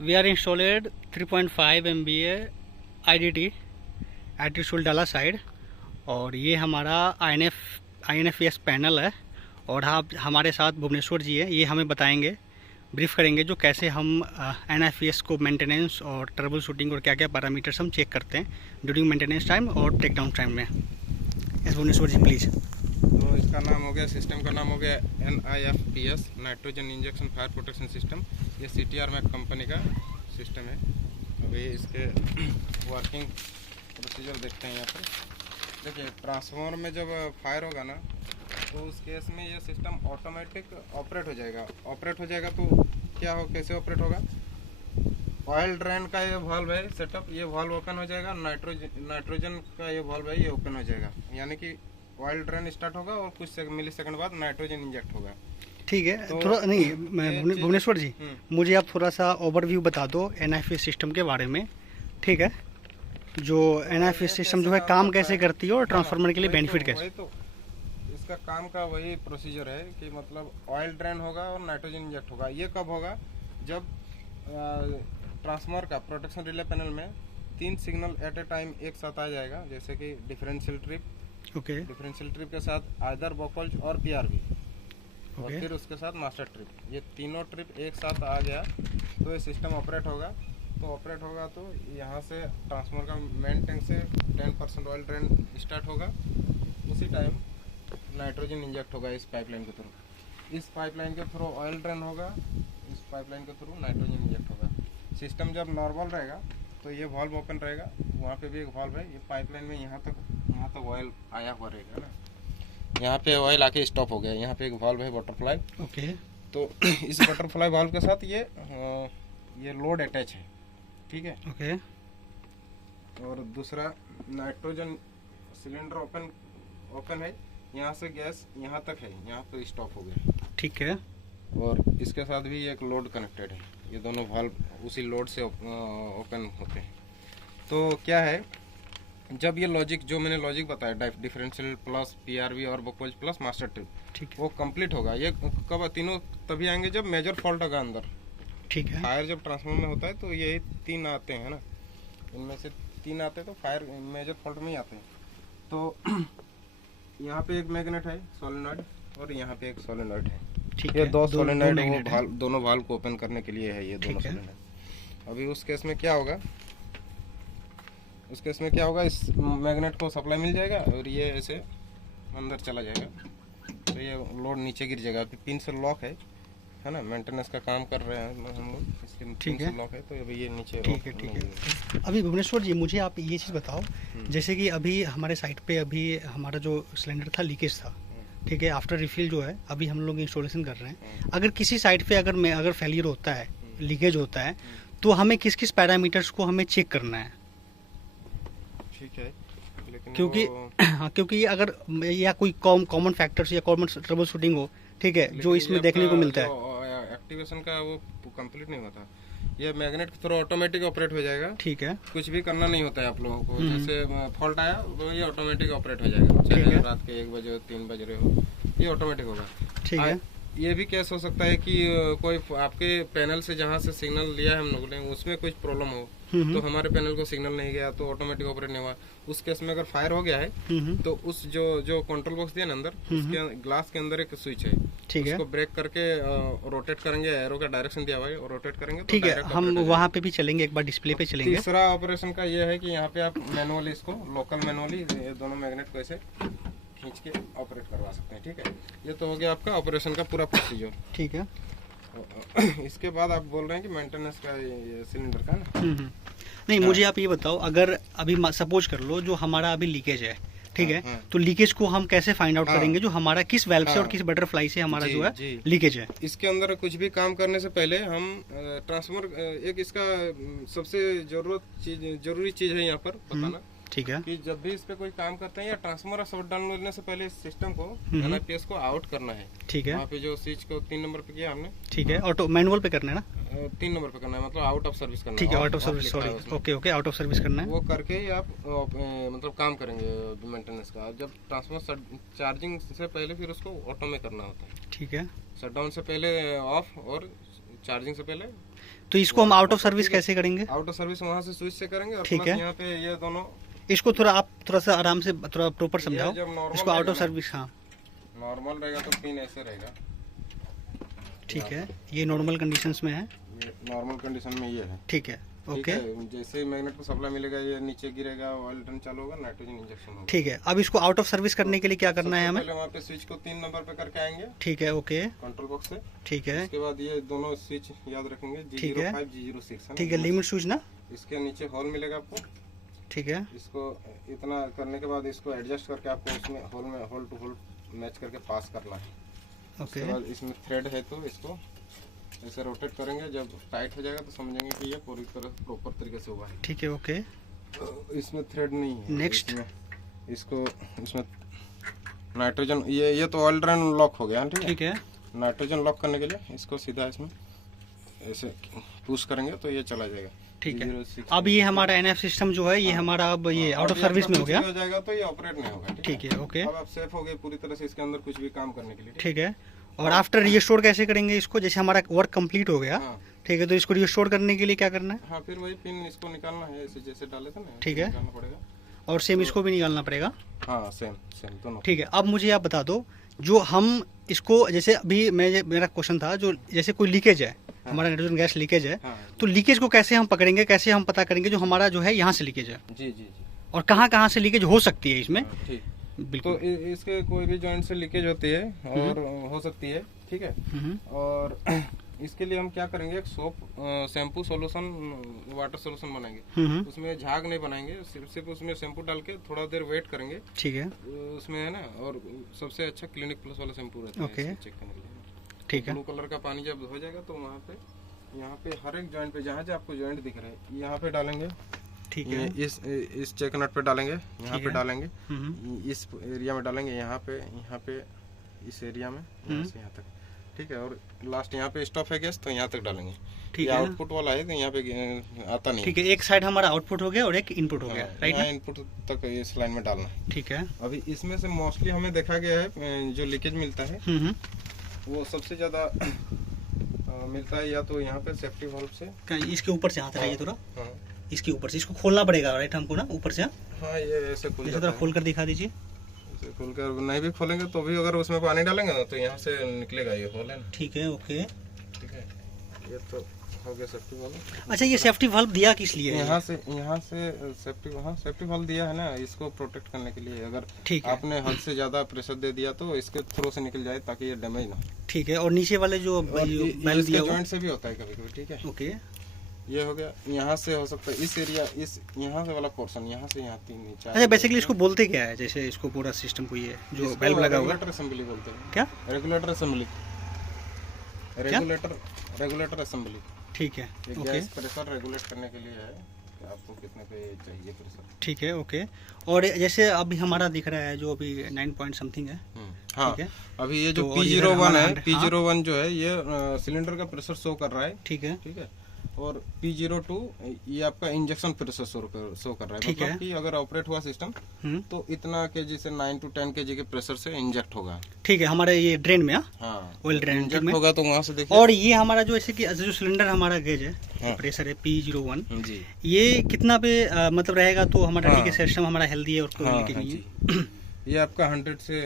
We are installed 3.5 MVA IDT at Trishul Dala side, और ये हमारा INFES पैनल है। और आप हमारे साथ भुवनेश्वर जी है, ये हमें बताएंगे, ब्रीफ करेंगे जो कैसे हम NFES को मेंटेनेंस और ट्रबल शूटिंग और क्या क्या पैरामीटर्स हम चेक करते हैं ड्यूरिंग मेंटेनेंस टाइम और टेक डाउन टाइम में। Yes Bhubaneswar ji please. तो इसका नाम हो गया, सिस्टम का नाम हो गया NIFPS, nitrogen injection fire protection system. ये CTR मैक कंपनी का सिस्टम है। अभी इसके वर्किंग प्रोसीजर देखते हैं। यहाँ पर देखिए, ट्रांसफार्मर में जब फायर होगा ना, तो उस केस में ये सिस्टम ऑटोमेटिक ऑपरेट हो जाएगा। तो क्या हो, कैसे ऑपरेट होगा? ऑयल ड्रेन का ये वाल्व है सेटअप, ये वाल्व ओपन हो जाएगा। नाइट्रोजन का ये वाल्व है, ये ओपन हो जाएगा। यानी कि ऑयल ड्रेन स्टार्ट होगा और कुछ मिली सेकंड बाद नाइट्रोजन इंजेक्ट होगा। ठीक है, तो थोड़ा नहीं, भुवनेश्वर जी मुझे आप थोड़ा सा ओवरव्यू बता दो NFES सिस्टम के बारे में। ठीक है, जो NFES सिस्टम जो है काम कैसे करती है और ट्रांसफार्मर के लिए बेनिफिट कैसे? तो इसका काम का वही प्रोसीजर है कि मतलब ऑयल ड्रेन होगा और नाइट्रोजन इंजेक्ट होगा। ये कब होगा? जब ट्रांसफार्मर का प्रोटेक्शन रिले पैनल में 3 सिग्नल एट ए टाइम एक साथ आ जाएगा, जैसे कि डिफरेंशियल ट्रिप, डिफरेंशियल ट्रिप के साथ आइदर बॉकल्ज और PRV, और फिर उसके साथ मास्टर ट्रिप। ये तीनों ट्रिप एक साथ आ गया तो ये सिस्टम ऑपरेट होगा। तो यहाँ से ट्रांसफार्मर का मेन टैंक से 10% ऑयल ड्रेन स्टार्ट होगा। उसी टाइम नाइट्रोजन इंजेक्ट होगा इस पाइपलाइन के थ्रू। इस पाइपलाइन के थ्रू ऑयल ड्रेन होगा, इस पाइपलाइन के थ्रू नाइट्रोजन इंजेक्ट होगा। सिस्टम जब नॉर्मल रहेगा तो ये वाल्व ओपन रहेगा, वहाँ पे भी एक वाल्व है। ये पाइपलाइन में यहाँ तक ऑयल आया हुआ रहेगा ना। यहाँ पे ऑयल आके स्टॉप हो गया। यहाँ पे एक वाल्व है बटरफ्लाई। तो इस बटरफ्लाई वाल्व के साथ ये लोड अटैच है। ठीक है। और दूसरा नाइट्रोजन सिलेंडर ओपन है। यहाँ से गैस यहाँ तक है, यहाँ पे स्टॉप हो गया। ठीक है। और इसके साथ भी एक लोड कनेक्टेड है। ये दोनों वाल्व उसी लोड से ओपन होते हैं। तो क्या है, जब ये लॉजिक जो मैंने लॉजिक बताया, डिफरेंशियल प्लस PRV और बॉकल्ज प्लस मास्टर ट्रिप, वो कंप्लीट होगा। ये कब तीनों तभी आएंगे जब मेजर फॉल्ट होगा अंदर। ठीक है। फायर जब ट्रांसफार्मर में होता है तो यही 3 आते हैं ना, इनमें से 3 आते हैं तो फायर मेजर फॉल्ट में ही आते हैं। तो यहाँ पे एक मैग्नेट है सोलेनॉइड, और यहाँ पे एक सोलेनॉइड है। ठीक ये है। दो सोलेनॉइड दोनों वाल्व को ओपन करने के लिए है, ये दोनों सोलेनॉइड। अभी उस केस में क्या होगा, इस मैग्नेट को सप्लाई मिल जाएगा और ये ऐसे अंदर चला जाएगा। तो ये लोड नीचे गिर जाएगा। अभी पिन से लॉक है ना, मेंटेनेंस का काम कर रहे हैं हम लोग, इसके पिन से लॉक है। तो अभी ये नीचे ठीक है। अभी भुवनेश्वर जी मुझे आप ये चीज़ बताओ, जैसे कि अभी हमारे साइट पे अभी हमारा जो सिलेंडर था लीकेज था। ठीक है, आफ्टर रिफिल जो है अभी हम लोग इंस्टॉलेशन कर रहे हैं। अगर किसी साइट पे अगर फेलियर होता है, लीकेज होता है, तो हमें किस किस पैरामीटर्स को हमें चेक करना है? ठीक है, लेकिन क्योंकि अगर या कोई कॉमन फैक्टर्स या कॉमन ट्रबल शूटिंग हो, ठीक है, जो इसमें देखने को मिलता है, एक्टिवेशन का वो कंप्लीट नहीं होता। ये मैग्नेट के थ्रू ऑटोमेटिक ऑपरेट हो जाएगा। ठीक है, कुछ भी करना नहीं होता है आप लोगों को। जैसे फॉल्ट आया तो ये ऑटोमेटिक ऑपरेट हो जाएगा, चाहे रात के 1 बजे हो 3 बज रहे हो, ये ऑटोमेटिक होगा। ठीक है। ये भी केस हो सकता है कि कोई आपके पैनल से जहाँ से सिग्नल लिया है हम लोगों ने, उसमें कुछ प्रॉब्लम हो, तो हमारे पैनल को सिग्नल नहीं गया तो ऑटोमेटिक ऑपरेट नहीं हुआ। उस केस में अगर फायर हो गया है तो उस जो कंट्रोल बॉक्स दिया ना अंदर, उसके ग्लास के अंदर एक स्विच है। ठीक है, उसको ब्रेक करके रोटेट करेंगे, एरो का डायरेक्शन दिया हुआ है, और रोटेट करेंगे तो ठीक है, हम वहाँ पे भी चलेंगे, एक बार डिस्प्ले पे चलेंगे। तीसरा ऑपरेशन का ये है कि यहाँ पे आप मैनुअली इसको लोकल मैनुअली दोनों मैग्नेट को ऐसे खींच के ऑपरेट करवा सकते हैं। ठीक है, ये तो हो गया आपका ऑपरेशन का पूरा प्रोसीजर। ठीक है। इसके बाद आप बोल रहे हैं कि मेंटेनेंस का ये सिलेंडर का ना। नहीं, मुझे आप ये बताओ, अगर अभी सपोज कर लो जो हमारा अभी लीकेज है, ठीक है, तो लीकेज को हम कैसे फाइंड आउट करेंगे, जो हमारा किस वेल्व से और किस बटरफ्लाई से हमारा जो है लीकेज है? इसके अंदर कुछ भी काम करने से पहले हम ट्रांसफार्मर, एक इसका सबसे जरूरी चीज है यहाँ पर बताना। ठीक है, कि जब भी इस पे कोई काम करते हैं या ट्रांसफार्मर शट डाउन करने से पहले इस सिस्टम को NIPS को आउट करना है। ठीक है, वहाँ पे जो स्विच को 3 नंबर पे किया हमने। ठीक है, ऑटो मैनुअल पे करना है ना? 3 नंबर पे करना है, मतलब आउट ऑफ सर्विस करना है। ठीक है, out of service, sorry, okay, out of service करना है। वो करके ही आप मतलब काम करेंगे मेंटेनेंस का। जब ट्रांसफार्मर चार्जिंग से पहले फिर उसको ऑटो में करना होता है। ठीक है, शट डाउन से पहले ऑफ और चार्जिंग से पहले तो इसको हम आउट ऑफ सर्विस कैसे करेंगे? आउट ऑफ सर्विस वहाँ से स्विच से करेंगे और ठीक प्लस है। यहाँ पे ये दोनों इसको थोड़ा आप थोड़ा सा आराम से थोड़ा प्रॉपर ये समझाओ जब नॉर्मल इसको। आउट ऑफ रहेगा ना, सर्विस, हाँ नॉर्मल रहेगा तो पिन ऐसे रहेगा। ठीक है, ये नॉर्मल कंडीशंस में है। ये नॉर्मल कंडीशन में ये है। ठीक है, ठीक ओके। है, जैसे मैग्नेट को सप्लाई मिलेगा ये नीचे गिरेगा, ऑयल टर्न चालू होगा, नाइट्रोजन इंजेक्शन होगा। ठीक है, अब इसको आउट ऑफ सर्विस करने के लिए क्या करना है सबसे हमें? पहले वहाँ पे स्विच को 3 नंबर पे करके आएंगे ठीक है, ओके। कंट्रोल बॉक्स से। ठीक है, इसके बाद ये दोनों स्विच याद रखेंगे, ठीक है। G05 G06 है ठीक है, लिमिट स्विच ना। इसके नीचे होल मिलेगा आपको। ठीक है, इसको इतना करने के बाद इसको एडजस्ट करके आपको उसमें होल में होल टू होल मैच करके पास करना है। ओके। उसके बाद इसमें थ्रेड है तो इसको ऐसे रोटेट करेंगे, जब टाइट हो जाएगा तो समझेंगे कि ये पूरी तरह प्रॉपर तरीके से हुआ है। ठीक है, ओके। इसमें थ्रेड नहीं है। नेक्स्ट इसको इसमें नाइट्रोजन ये तो ऑयल ड्रेन लॉक हो गया। ठीक है, नाइट्रोजन लॉक करने के लिए इसको सीधा इसमें ऐसे पुश करेंगे तो ये चला जाएगा। ठीक है। 06 अब ये हमारा एनएफ सिस्टम जो है ये हमारा अब ये आउट ऑफ अभी सर्विस आपका में हो कुछ गया। भी हो जाएगा तो ये ऑपरेट नहीं होगा। ठीक है, ओके। अब आप सेफ हो गए पूरी तरह से इसके अंदर कुछ भी काम करने के लिए। ठीक है, और आफ्टर रिस्टोर कैसे करेंगे इसको? जैसे हमारा वर्क कंप्लीट हो गया, हाँ ठीक है, तो इसको रिस्टोर करने के लिए क्या करना है? हाँ, फिर वही पिन इसको निकालना है, ऐसे जैसे डाले थे ना, ठीक है। निकालना पड़ेगा। और सेम इसको भी निकालना पड़ेगा। हाँ सेम सेम दोनों। ठीक है, अब मुझे आप बता दो, जो हम इसको जैसे अभी मेरा क्वेश्चन था, जो जैसे कोई लीकेज है, हमारा नाइट्रोजन गैस लीकेज है, हाँ तो लीकेज को कैसे हम पकड़ेंगे, कैसे हम पता करेंगे जो हमारा जो है यहाँ से लीकेज है, जी जी जी। और कहाँ कहाँ से लीकेज हो सकती है इसमें? हाँ, ठीक। तो बिल्कुल। इसके कोई भी जॉइंट से लीकेज होती है और हो सकती है, ठीक है। और इसके लिए हम क्या करेंगे, एक soap shampoo solution water solution बनाएंगे। उसमें झाग नहीं बनाएंगे, सिर्फ उसमें शैम्पू डाल के थोड़ा देर वेट करेंगे। ठीक है, उसमें है ना, और सबसे अच्छा क्लिनिक प्लस वाला शैम्पू रहता है ओके। इसको चेक करने के लिए। ठीक है, ब्लू कलर का पानी जब हो जाएगा तो वहाँ पे यहाँ पे हर एक जॉइंट पे जहाँ जहाँ आपको जॉइंट दिख रहा है यहाँ पे डालेंगे। ठीक ये है, इस चेक नट पे डालेंगे, यहाँ ठीक पे है। डालेंगे, इस एरिया में डालेंगे, यहाँ पे इस एरिया में, यहाँ से यहाँ तक, ठीक है। और लास्ट यहाँ पे स्टॉप है गैस तो यहाँ तक डालेंगे। ठीक ये है, आउटपुट वाला है तो यहाँ पे आता नहीं। ठीक है, एक साइड हमारा आउटपुट हो गया और एक इनपुट हो गया, राइट ना? इनपुट तक इस लाइन में डालना है। ठीक है। अभी इसमें से मोस्टली हमें देखा गया है जो लीकेज मिलता है वो सबसे ज्यादा मिलता है या तो यहाँ पे सेफ्टी वाल्व से। इसके ऊपर से हाथ लगाइए थोड़ा, हाँ इसके ऊपर से इसको खोलना पड़ेगा, राइट, हमको ना ऊपर से। हाँ, ये ऐसे खुल इसे जाता थोड़ा है। खोल कर दिखा दीजिए। ऐसे खोल कर नहीं भी खोलेंगे तो भी अगर उसमें पानी डालेंगे ना तो यहाँ से निकलेगा, ये होल है ना। ठीक है, ओके। ठीक है, ये तो हो गया सेफ्टी वाल्व। अच्छा, ये सेफ्टी वाल्व दिया किस लिए है? यहाँ से सेफ्टी वाल्व दिया है ना, इसको प्रोटेक्ट करने के लिए। अगर ठीक है, आपने हद से ज्यादा प्रेशर दे दिया तो इसके थ्रू से निकल जाए ताकि ये डैमेज ना हो। ठीक है। और नीचे वाले जो वाल्व दिया हुआ, जॉइंट से भी होता है कभी कभी, ठीक है। ओके। ये हो गया, यहाँ से हो सकता है इस एरिया, इस यहाँ से वाला पोर्शन, यहाँ से यहाँ 3 4। अच्छा, बेसिकली इसको बोलते क्या है, जैसे इसको पूरा सिस्टम को ये जो वाल्व लगा हुआ है? रेगुलेटर असेंबली बोलते हैं। क्या? Regulator assembly, regulator assembly. ठीक है, एक ओके। गैस प्रेशर रेगुलेट करने के लिए है कि आपको कितने पे चाहिए प्रेशर। ठीक है, ओके। और जैसे अभी हमारा दिख रहा है जो अभी 9 पॉइंट समथिंग है, हाँ, ठीक है। अभी ये जो तो इधर P01 हमारा है, 100, P01 जो है ये सिलेंडर का प्रेशर शो कर रहा है, ठीक है, ठीक है। और P02 ये आपका इंजेक्शन प्रेशर शो कर रहा है। ठीक है। मतलब कि अगर ऑपरेट हुआ सिस्टम तो इतना केजी से 9 to 10 केजी के प्रेशर से इंजेक्ट होगा। ठीक है, हमारे ये ड्रेन में, हाँ, ऑयल ड्रेन इंजेक्ट में होगा तो वहाँ से देखिए। और ये हमारा जो ऐसे कि जो सिलेंडर हमारा गेज है, हाँ। प्रेशर है P01, जी, ये कितना पे मतलब रहेगा तो हमारा हाँ। ठीक है, सिस्टम हमारा हेल्दी है और कोई हाँ, लीकेज हाँ नहीं जी। है। ये आपका 100 से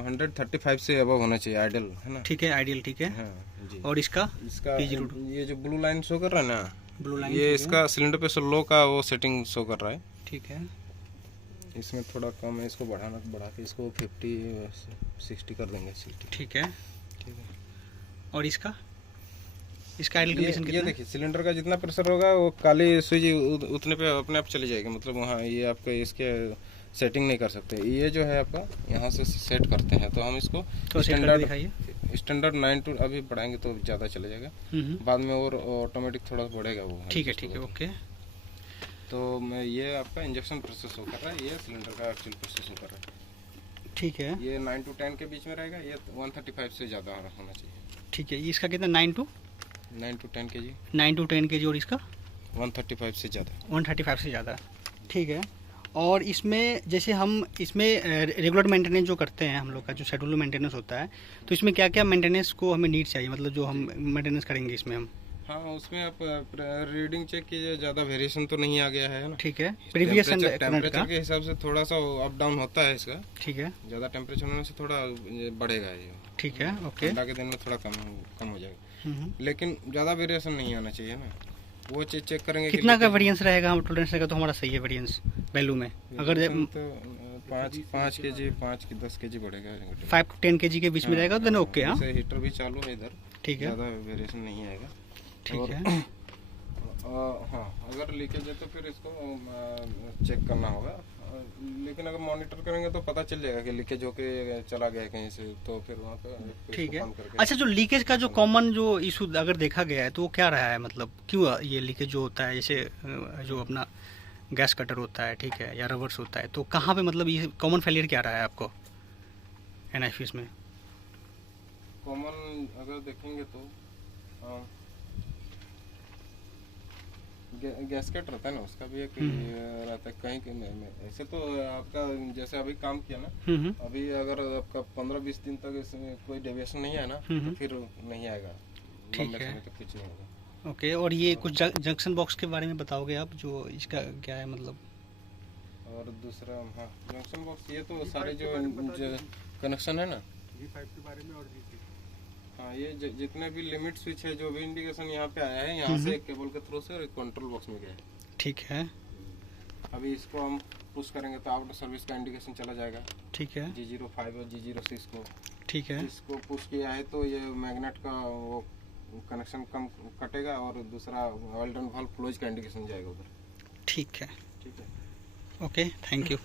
135 से अबव होना चाहिए, आइडियल है ना। ठीक है, आइडियल, ठीक है। हाँ जी। और इसका इसका P02 ये जो ब्लू लाइन शो कर रहा है ना, ब्लू लाइन, ये इसका सिलेंडर पे लो का वो सेटिंग शो कर रहा है। ठीक है, इसमें थोड़ा कम है, इसको बढ़ा के इसको 50 60 कर देंगे, 60। ठीक है। ठीक है। और इसका आइडियल कंडीशन ये कितना है? देखिए, सिलेंडर का जितना प्रेशर होगा वो काली स्विच उतने पे अपने आप चली जाएगी। मतलब वहाँ ये आपका इसके सेटिंग नहीं कर सकते। ये जो है आपका यहाँ से सेट करते हैं तो हम इसको तो सेट करके दिखाइए। स्टैंडर्ड 9 to अभी बढ़ाएंगे तो ज़्यादा चले जाएगा, बाद में और ऑटोमेटिक थोड़ा बढ़ेगा वो। ठीक है, ठीक है, ओके। तो मैं ये आपका इंजेक्शन प्रोसेस हो कर रहा है, ये सिलेंडर का एक्चुअल प्रोसेस हो कर रहा है। ठीक है, ये 9 to 10 के बीच में रहेगा, ये 135 से ज़्यादा होना चाहिए। ठीक है। इसका कितना 9 to 10 kg, 9 to 10 kg, और इसका 135 से ज़्यादा। 135 से ज़्यादा, ठीक है। और इसमें जैसे हम इसमें रेगुलर मेंटेनेंस जो करते हैं हम लोग का, जो शेड्यूल मेंटेनेंस होता है, तो इसमें क्या क्या मेंटेनेंस को हमें नीड चाहिए, मतलब जो हम मेंटेनेंस करेंगे इसमें हम? हाँ, उसमें आप रीडिंग चेक कीजिए, ज़्यादा वेरिएशन तो नहीं आ गया है ना। ठीक है, प्रीवियस करंट का। टेम्परेचर के हिसाब से थोड़ा सा अप डाउन होता है इसका। ठीक है, ज़्यादा टेम्परेचर होने से थोड़ा ये बढ़ेगा ये। ठीक है, ओके। ठंडा के दिन में थोड़ा कम हो जाएगा, लेकिन ज़्यादा वेरिएशन नहीं आना चाहिए ना। वो चीज़ चेक करेंगे कि कितना का वेरिएंस रहेगा, हम टोलरेंस रहेगा तो हमारा सही है वेरिएंस वैल्यू में? अगर तो 5 kg 5 की 10 kg बढ़ेगा। 5 to 10 kg के बीच में रहेगा तो देन ओके। हाँ, जैसे हीटर भी चालू है इधर, ठीक है, ज़्यादा वेरिएशन नहीं आएगा। ठीक है, हाँ, अगर लीकेज है तो फिर इसको चेक करना होगा। लेकिन अगर मॉनिटर करेंगे तो पता चल जाएगा कि लीकेज होके चला गया है कहीं से, तो फिर वहाँ पे फिर ठीक इसको है। बंद करके। अच्छा, जो लीकेज का जो कॉमन जो इशू अगर देखा गया है तो वो क्या रहा है, मतलब क्यों ये लीकेज जो होता है, जैसे जो अपना गैस कटर होता है, ठीक है, या रबर्स होता है, तो कहाँ पे मतलब ये कॉमन फेलियर क्या रहा है आपको NFS में? कॉमन अगर देखेंगे तो गैसकेट रहता है ना, उसका भी एक रहता है कहीं ऐसे तो आपका जैसे अभी काम किया ना, अभी अगर आपका 15-20 दिन तक इसमें कोई डेविएशन नहीं है ना, तो फिर नहीं आएगा, ठीक लंबे है, समय तक कुछ नहीं होगा। ओके। और ये कुछ जंक्शन बॉक्स के बारे में बताओगे आप, जो इसका क्या है मतलब? और दूसरा, हाँ, जंक्शन बॉक्स, ये तो सारे जो कनेक्शन है ना, G5 के बारे में और G6। हाँ, ये जितने भी लिमिट स्विच है, जो भी इंडिकेशन यहाँ पे आया है, यहाँ से एक केबल के थ्रू से कंट्रोल बॉक्स में गया है। ठीक है, अभी इसको हम पुश करेंगे तो आउट सर्विस का इंडिकेशन चला जाएगा, ठीक है, G05 और G06 को। ठीक है, इसको पुश किया है तो ये मैग्नेट का वो कनेक्शन कम कटेगा, और दूसरा ऑयल ड्रेन वाल्व क्लोज का इंडिकेशन जाएगा उधर। ठीक है, ठीक है। Okay, thank you.